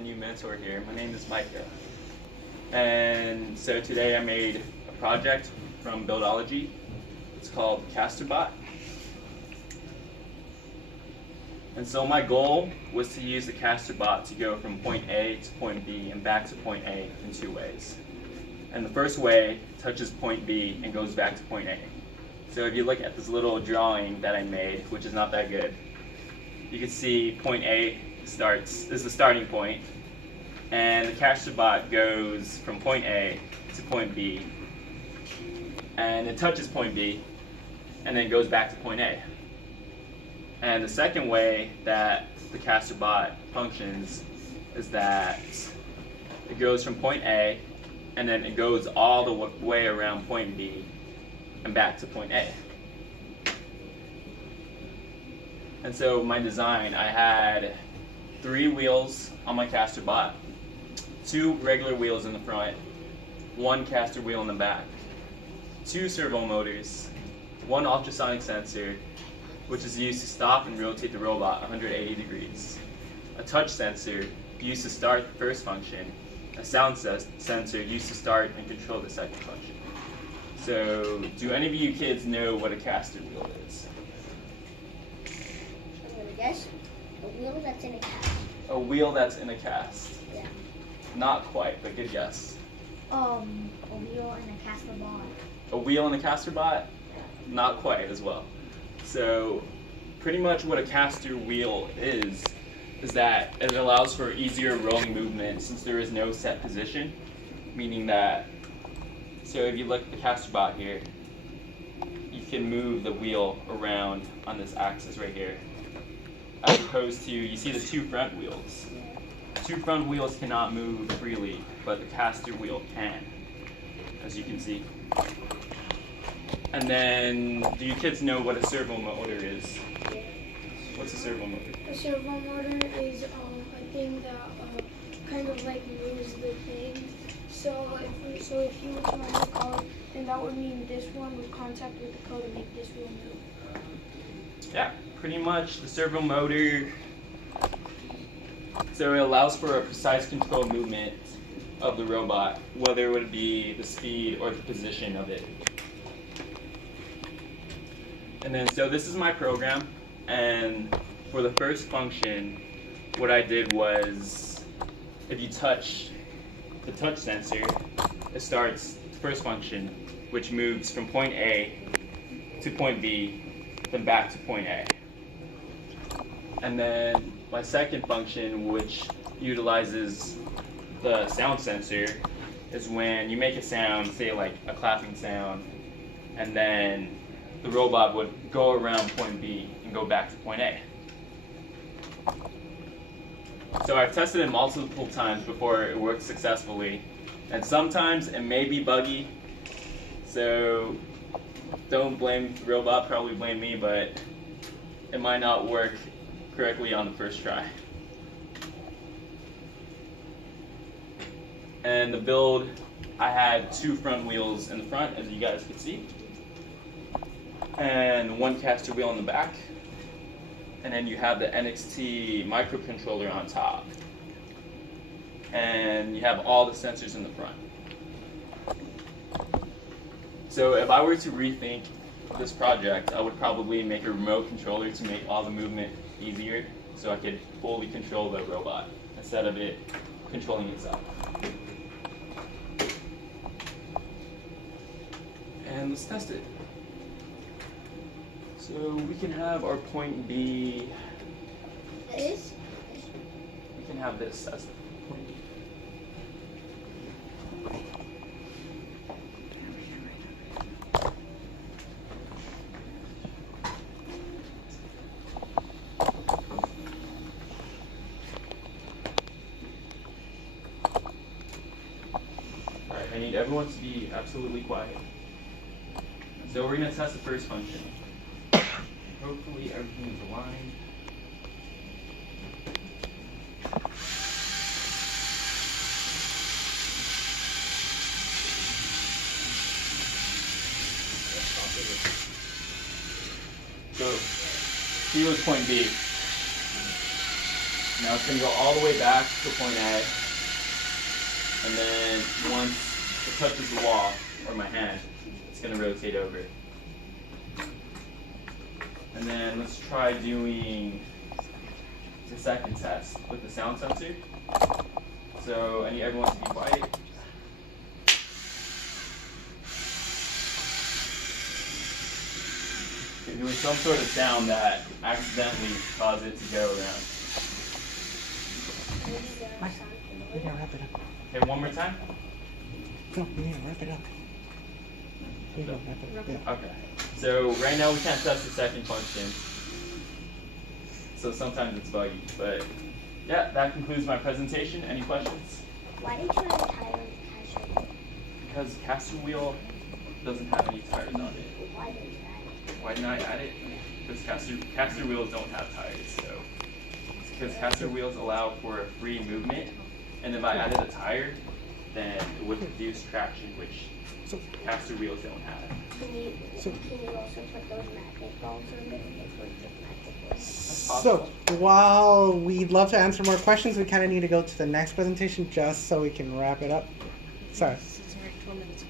the new mentor here. My name is Micah. And so today I made a project from Buildology. It's called Castor. And so my goal was to use the Castor to go from point A to point B and back to point A in two ways. And the first way touches point B and goes back to point A. So if you look at this little drawing that I made, which is not that good, you can see point A is the starting point, and the Castor goes from point A to point B, and it touches point B, and then goes back to point A. And the second way that the Castor functions is that it goes from point A, and then it goes all the way around point B and back to point A. And so my design, I had 3 wheels on my Castor 2 regular wheels in the front, 1 Castor wheel in the back, 2 servo motors, 1 ultrasonic sensor, which is used to stop and rotate the robot 180 degrees, a touch sensor used to start the first function, a sound sensor used to start and control the second function. So, do any of you kids know what a Castor wheel is? I'm gonna guess a wheel that's in a cast. A wheel that's in a cast. Yeah. Not quite, but good guess. A wheel in a Castor bot. A wheel in a Castor Not quite as well. So, pretty much what a Castor wheel is that it allows for easier rolling movement since there is no set position, meaning that, so if you look at the Castor here, you can move the wheel around on this axis right here, as opposed to, you see the 2 front wheels. 2 front wheels cannot move freely, but the Castor wheel can, as you can see. And then, do you kids know what a servo motor is? What's a servo motor? A servo motor is a thing that kind of like moves the thing. So if you were to run the code, then that would mean this one would contact with the code and make this wheel move. Yeah, pretty much the servo motor. So it allows for a precise control movement of the robot, whether it would be the speed or the position of it. And then, so this is my program, and for the first function, what I did was, if you touch the touch sensor, it starts the first function, which moves from point A to point B, then back to point A. And then my second function, which utilizes the sound sensor, is when you make a sound, say like a clapping sound, and then the robot would go around point B and go back to point A. So I've tested it multiple times before it works successfully, and sometimes it may be buggy, so don't blame the robot, probably blame me, but it might not work correctly on the first try. And the build, I had 2 front wheels in the front, as you guys can see, and 1 Castor wheel in the back, and then you have the NXT microcontroller on top, and you have all the sensors in the front. So if I were to rethink this project, I would probably make a remote controller to make all the movement easier, so I could fully control the robot instead of it controlling itself. And let's test it. So we can have our point B. This? We can have this as the point B. Alright, I need everyone to be absolutely quiet. So we're going to test the first function. Hopefully everything is aligned. So, C was point B. Now Now it's going to go all the way back to point A. And then once it touches the wall, or my hand, it's going to rotate over. And then let's try doing the second test with the sound sensor. So I need everyone to be quiet. Okay, there was some sort of sound that accidentally caused it to go around. We gotta wrap it up. Okay, one more time. No, we need to wrap it up. We gotta wrap it up. Yeah. Okay. So right now we can't test the second function. So sometimes it's buggy, but yeah, that concludes my presentation. Any questions? Why did you add a tire on the Castor wheel? Because Castor wheel doesn't have any tires on it. Why did you add it? Why didn't I add it? Because Castor wheels don't have tires, so it's because Castor wheels allow for a free movement, and if I added a tire, then it would reduce traction, which Castor wheels don't have. Can you also put those magnet balls on there? So, while we'd love to answer more questions, we kind of need to go to the next presentation just so we can wrap it up. Sorry. It's already 12 minutes.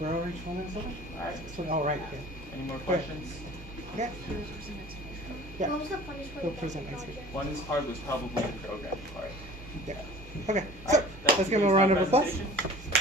We're already 12 minutes over? Alright. So, all right, yeah. Any more questions? Yeah. Yeah. What was the funnest part We'll of present that next week. project? One part was probably the programming part. Yeah. Okay. So, Alright, that let's give him a concludes round my of applause. presentation.